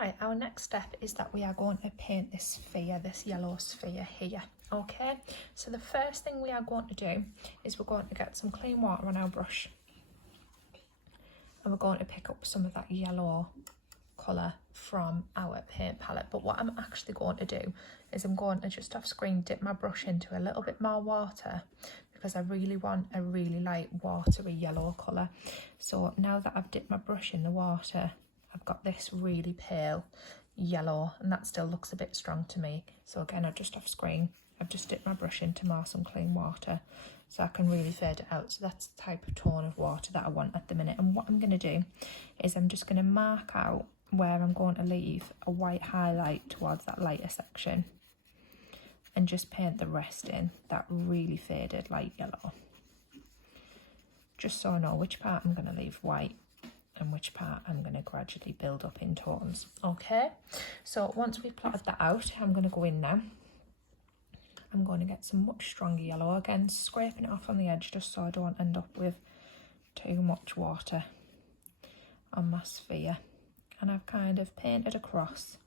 Right, our next step is that we are going to paint this sphere, this yellow sphere here. Okay, so the first thing we are going to do is we're going to get some clean water on our brush, and we're going to pick up some of that yellow colour from our paint palette. But what I'm actually going to do is I'm going to just off screen dip my brush into a little bit more water, because I really want a really light watery yellow colour. So now that I've dipped my brush in the water, I've got this really pale yellow, and that still looks a bit strong to me. So again, I've just off screen, I've just dipped my brush into some clean water so I can really fade it out. So that's the type of tone of water that I want at the minute. And what I'm going to do is I'm just going to mark out where I'm going to leave a white highlight towards that lighter section, and just paint the rest in that really faded light yellow, just so I know which part I'm going to leave white and which part I'm going to gradually build up in tones. Okay, so once we've plotted that out, I'm going to go in now. I'm going to get some much stronger yellow, again scraping it off on the edge just so I don't end up with too much water on my sphere. And I've kind of painted across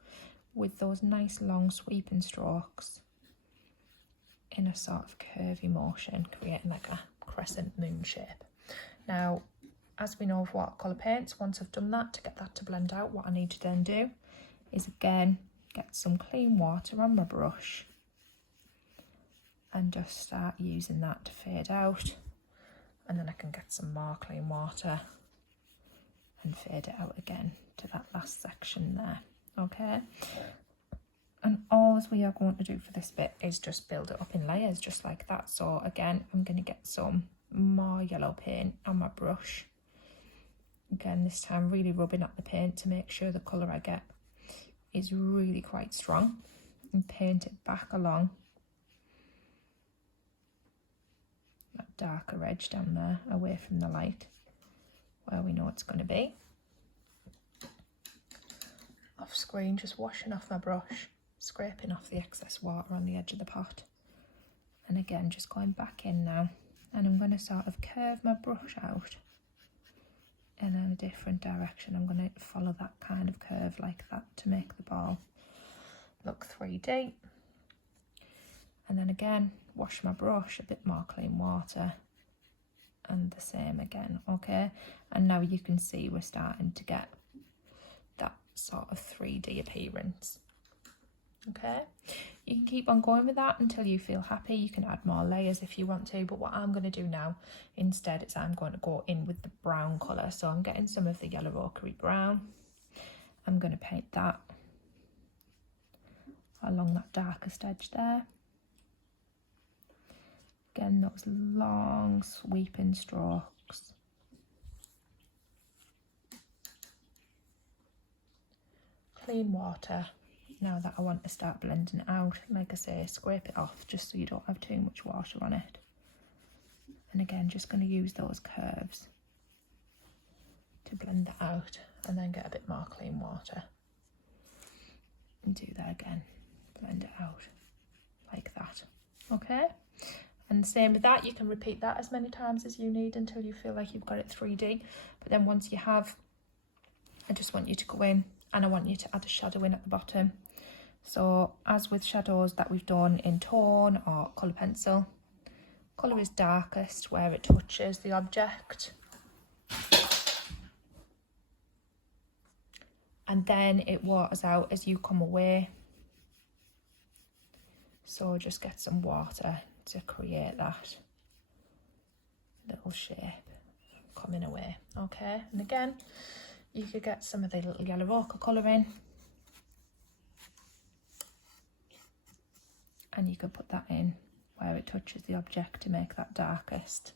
with those nice long sweeping strokes in a sort of curvy motion, creating like a crescent moon shape. Now, as we know of watercolour paints, once I've done that, to get that to blend out, what I need to then do is again get some clean water on my brush and just start using that to fade out, and then I can get some more clean water and fade it out again to that last section there. Okay, and all we are going to do for this bit is just build it up in layers just like that. So again, I'm going to get some more yellow paint on my brush. Again, this time really rubbing at the paint to make sure the colour I get is really quite strong, and paint it back along that darker edge down there, away from the light where we know it's going to be. Off screen, just washing off my brush, scraping off the excess water on the edge of the pot, and again just going back in now, and I'm going to sort of curve my brush out in a different direction. I'm going to follow that kind of curve like that to make the ball look 3D. And then again, wash my brush, a bit more clean water, and the same again. Okay, and now you can see we're starting to get that sort of 3D appearance. Okay, you can keep on going with that until you feel happy. You can add more layers if you want to, but what I'm going to do now instead is I'm going to go in with the brown colour. So I'm getting some of the yellow ochre brown. I'm going to paint that along that darkest edge there. Again, those long sweeping strokes. Clean water. Now that I want to start blending it out, like I say, scrape it off just so you don't have too much water on it. And again, just going to use those curves to blend that out, and then get a bit more clean water and do that again, blend it out like that. Okay, and the same with that, you can repeat that as many times as you need until you feel like you've got it 3D. But then once you have, I just want you to go in and I want you to add a shadow in at the bottom. So as with shadows that we've done in tone or colour pencil, colour is darkest where it touches the object, and then it waters out as you come away. So just get some water to create that little shape coming away. Okay, and again, you could get some of the little yellow ochre colour in, and you could put that in where it touches the object to make that darkest.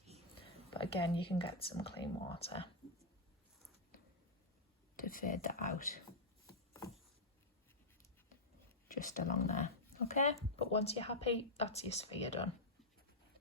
But again, you can get some clean water to fade that out just along there. Okay, but once you're happy, that's your sphere done.